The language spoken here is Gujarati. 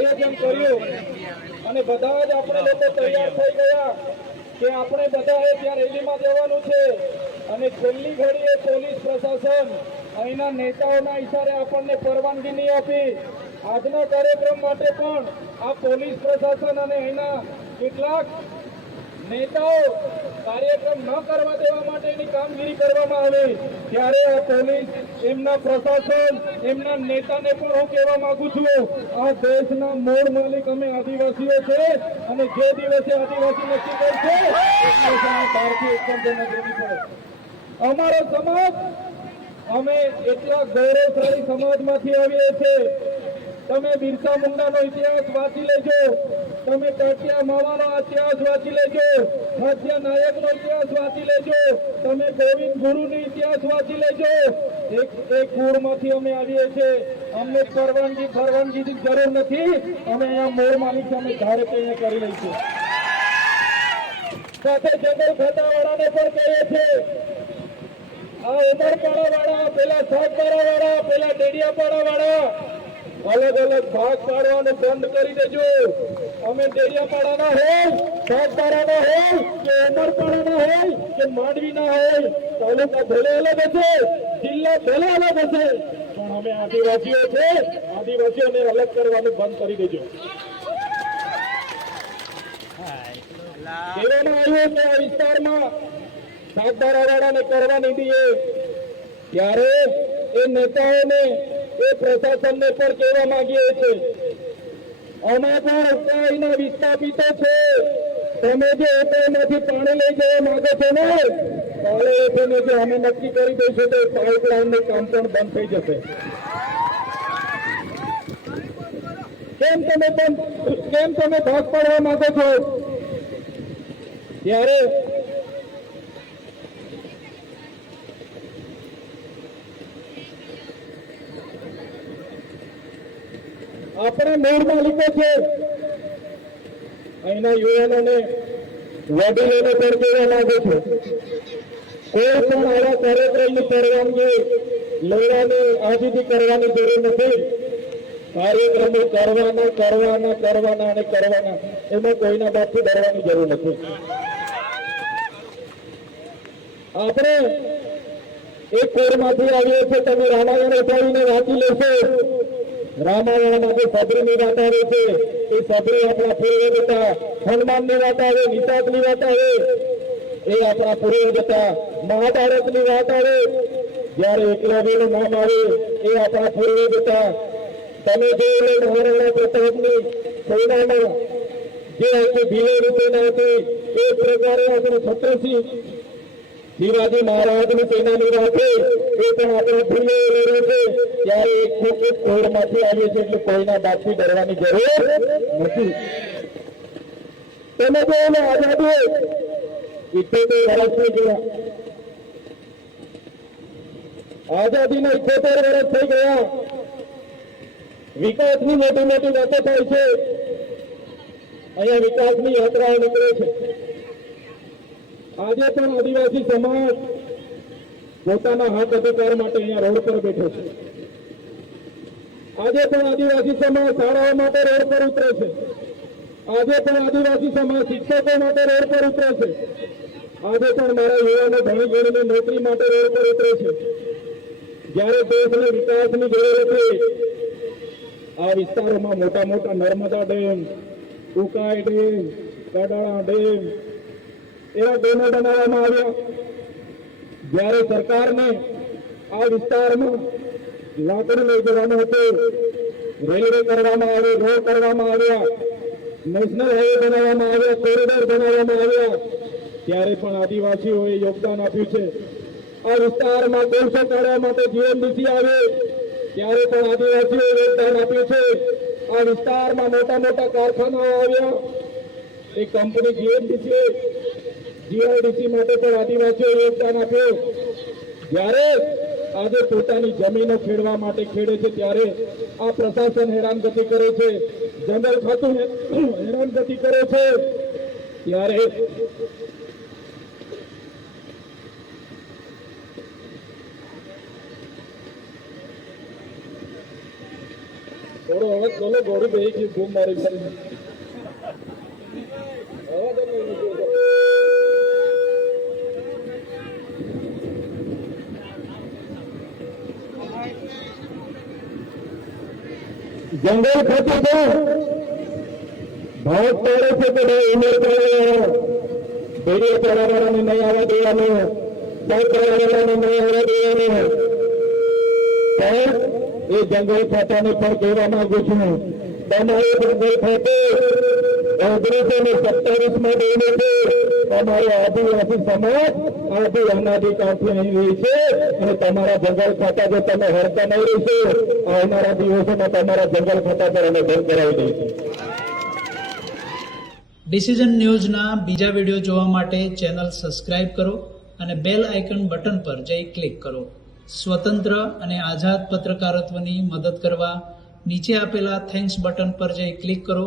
આયોજન કર્યું. અને બધા જ આપણે લોકો તૈયાર થઈ ગયા કે આપણે બધાએ ત્યાં રેલીમાં જવાનું છે. અને છેલ્લી ઘડીએ પોલીસ પ્રશાસન અહીંના નેતાઓના ઈશારે આપણને પરવાનગી નહીં આપી. આજના કાર્યક્રમ માટે પણ આ પોલીસ પ્રશાસન અને અહીંના કેટલાક નેતાઓ કાર્યક્રમ ન કરવા દેવા માટેની કામગીરી કરવામાં આવે, ત્યારે આ પોલીસ એમના પ્રશાસન, એમના નેતાને પણ હું કહેવા માંગુ છું, આ દેશના મૂળ માલિક અમે આદિવાસીઓ છે અને જે દિવસે આદિવાસી નક્કી કરશે ભારતીય એકમ રહેવી પડે અમારો સમાજ, અમે એટલા ગૌરવશાળી સમાજમાંથી આવીએ છીએ. તમે બિરસા મુંડાનો ઇતિહાસ વાંચી લેજો. તમે ટટિયા માવાનો ઇતિહાસ વાંચી લેજો હાસ્ય નાયકનો ઇતિહાસ વાંચી લેજો, તમે ગોવિંદ ગુરુનો ઇતિહાસ વાંચી લેજો. એક એક કુળમાંથી અમે આવીએ છીએ. અમને પરવાનગી, પરવાનગીની જરૂર નથી. અમે અહીંયા મોર માલિક અમે ધારે તે કરી લઈશું. સાથે જંગલ ખાતાવાળાને પણ કહીએ છીએ. આ ઉમરપાડા વાળા પેલા સાગબારા વાળા પેલા ડેડિયાપાડા વાળા અલગ અલગ ભાગ પાડવાનું બંધ કરી દેજો. અમે ડેડિયાપાડાના હોય સાગબારાના હોય, કે ઉમરપાડાના હોય, કે માંડવીના હોય. તાલુકા ભલે અલગ હશે, જિલ્લા ભલે અલગ હશે. પણ અમે આદિવાસીઓ છે, આદિવાસીઓને અલગ કરવાનું બંધ કરી દેજો. કહેવામાં આવ્યું કે આ વિસ્તારમાં સાગબારાવાળાને કરવા નહીં દઈએ. ત્યારે એ નેતાઓને એ પ્રશાસનને પણ કહેવા માંગીએ છીએ. અમે પણ ઉત્તરાયણના વિસ્થાપિતો છે. તમે જે એમાંથી પાણી લઈ જવા માંગો છો ને, કાલે એફએને જો અમે નક્કી કરી દઈશું તો પાઇપલાઇનનું કામ પણ બંધ થઈ જશે. કેમ તમે પણ કેમ તમે ભાગ પાડવા માંગો છો? ત્યારે આપણે મૂળ માલિકો છે. અહીંના યુવાનોને વડીલોને પણ કહેવા માંગુ છું. કોઈ પણ આવા કાર્યક્રમની પરવાનગી લેવાની આજથી કરવાની જરૂર નથી. કાર્યક્રમો કરવાના કરવાના કરવાના અને કરવાના. એમાં કોઈના બાપથી ડરવાની જરૂર નથી. આપણે એક કોરમાંથી આવીએ છીએ, તમે રામાયણ ઉઠાવીને વાંચી લેશો. રામાયણમાં જે સબરીની વાત આવે છે. એ સબરી આપણા પૂર્વજ હતા હનુમાનની વાત આવે આવે. એ આપણા પૂર્વજ હતા મહાભારતની વાત જ્યારે એકલવ્યનું નામ આવે, એ આપણા પૂર્વજ હતા તમે જે મહારાણા પ્રતાપની સેનામાં જે આખી ભીલેની સેના હતી, એ પ્રકારે આપણે છત્રસિંહ શિવાજી મહારાજની સેનાની રાખે એ પણ આપણે ભૂલે છે ત્યારે એક એક કોરમાંથી આવીએ છીએ એટલે કોઈના બાપથી ડરવાની જરૂર નથી. તમે જો એને આઝાદી ઇઠ્યોતેર વર્ષની ગયા. આઝાદીના ઇઠ્યોતેર વર્ષ થઈ ગયા. વિકાસની મોટી મોટી વાતો થાય છે. અહીંયા વિકાસની યાત્રાઓ નીકળે છે. આજે પણ આદિવાસી સમાજ પોતાના હક અધિકાર માટે અહીંયા રોડ પર બેઠો છે. આજે પણ આદિવાસી સમાજ શાળાઓ માટે રોડ પર ઉતરે છે. આજે પણ આદિવાસી સમાજ શિક્ષકો માટે રોડ પર ઉતરે છે. આજે પણ મારા યુવાનો ભણી ગણીને નોકરી માટે રોડ પર ઉતરે છે. જ્યારે દેશને વિકાસની જરૂર હતી, આ વિસ્તારોમાં મોટા મોટા Narmada dam, Ukai dam, Kadala dam એવા ડેમો બનાવવામાં આવ્યા. જ્યારે સરકારને આ વિસ્તારમાં લાકડું લઈ જવાનું હતું, રેલવે કરવામાં આવે રોડ કરવામાં આવ્યા, નેશનલ હાઈવે બનાવવામાં આવ્યા, કોરિડોર બનાવવામાં આવ્યા. ત્યારે પણ આદિવાસીઓએ યોગદાન આપ્યું છે. આ વિસ્તારમાં કોલસો કાઢવા માટે જીએમડીસી આવે, ત્યારે પણ આદિવાસીઓએ યોગદાન આપ્યું છે. આ વિસ્તારમાં મોટા મોટા કારખાનાઓ આવ્યા. એ કંપની જીએમડીસી જીઆઈડીસી માટે પણ આદિવાસીઓ યોગદાન આપ્યું. જ્યારે આજે પોતાની જમીનો ખેડવા માટે ખેડે છે, ત્યારે આ પ્રશાસન હેરાનગતિ કરે છે. જંગલ ખાતું હેરાનગતિ કરે છે. ત્યારે થોડો અવાજ બોલો ગોળી બે ગઈ બૂમ મારી ફરી અવાજ જ નહીં નીકળતો. જંગલ ખાતે તો ભાવ તોડે છે ભાઈ ઉમેર ભેડીએ ચડાવવાને નહીં આવવા દેવાનું સાહેબ ચડાવવાને નહીં આવવા દેવાનું પણ એ જંગલ ખાતાને પણ કહેવા માંગુ છું. તમારે જંગલ ખાતે ઓગણીસો સત્તાવીસમાં દઈને છે આદિવાસી સમાજ, આદિ અનાદિ કાળથી અહીં રહી છે. અને તમારા જંગલ ખાતા જો તમે હરતા નહીં રહેશો આવનારા દિવસોમાં તમારા જંગલ ખાતા પર અમે બંધ કરાવી દઈશું ડિસિઝન ન્યૂઝના બીજા વીડિયો જોવા માટે ચેનલ સબસ્ક્રાઇબ કરો અને બેલ આઇકન બટન પર જઈ ક્લિક કરો. સ્વતંત્ર અને આઝાદ પત્રકારત્વની મદદ કરવા નીચે આપેલા થેન્ક્સ બટન પર જઈ ક્લિક કરો.